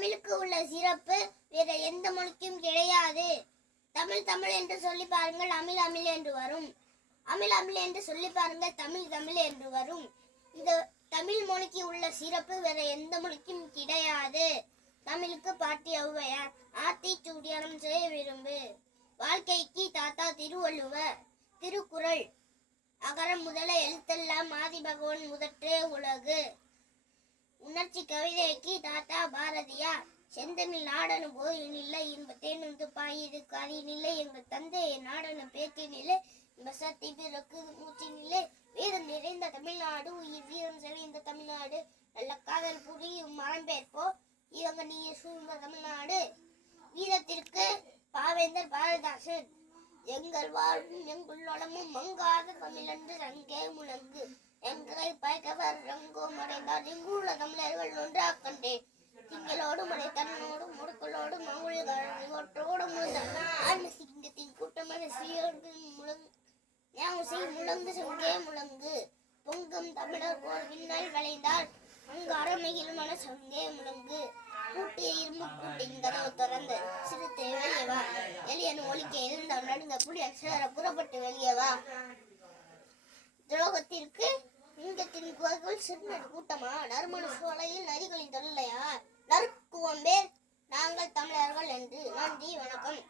தமிழுக்கு உள்ள சிறப்பு வேற எந்த மொழிக்கும் கிடையாது. தமிழ் தமிழ் என்று சொல்லி பாருங்கள், அமிழ் அமிழ் என்று வரும். அமிழ் அமிழ் என்று சொல்லி பாருங்கள், தமிழ் தமிழ் என்று வரும். இந்த தமிழ் மொழிக்கு உள்ள சிறப்பு வேற எந்த மொழிக்கும் கிடையாது. தமிழுக்கு பாட்டி ஔவையார். ஆத்தி சூடியானம் செய்ய விரும்பு. வாழ்க்கைக்கு தாத்தா திருவள்ளுவர். திருக்குறள். அகரம் முதல எழுத்தெல்லாம் ஆதி பகவான் முதற்றே உலகு. உணர்ச்சி கவிதைக்கு தாத்தா பாரதியார். செந்தமிழ் நாடனும் போதினில்லை இன்பத்தேன் வந்து பாயுது காதினில்லை எங்கள் தந்தையை நாடனும் பேத்தினில்லை சக்தி பிறக்கு மூச்சினில்லை. வீரம் நிறைந்த தமிழ்நாடு, உயிர் வீரம் செறிந்த தமிழ்நாடு, நல்ல காதல் புரியும் மரம்பேற்போ இவங்க நீர் சூழ்ந்த தமிழ்நாடு. வீரத்திற்கு பாவேந்தர் பாரதாசன். எங்கள் வாழ்வும் எங்குள்ளடமும் மங்காத தமிழன்று சங்கே முழங்கு. எங்களை பயக்கவர் ரங்கோ மறைந்தார் இங்குள்ள தமிழர்கள் ஒன்றாக கண்டேன். திங்களோடு மலை தன்னோடு முடுக்களோடு மங்குழோடு முழுந்த சிங்கத்தின் கூட்டமான சீரோடு முழங்கு சங்கே முழங்கு. பொங்கும் தமிழர் போர் விண்ணல் விளைந்தால் அங்கு அரமையிலுமான சங்கே முழங்கு. கூட்டிய இரும்பு கூட்டின் கதவு திறந்து சிறுத்தை வெளியவா. எளியன் ஒலிக்க எழுந்த நடுங்க புலி அக்ஷர புறப்பட்டு வெளியவா. துரோகத்திற்கு சிங்கத்தின் குகைகள் சிறுநடு கூட்டமா. நறுமண சோலையில் நரிகளின் தொல்லையா. நறுக்குவோம் பேர் நாங்கள் தமிழர்கள் என்று. நன்றி, வணக்கம்.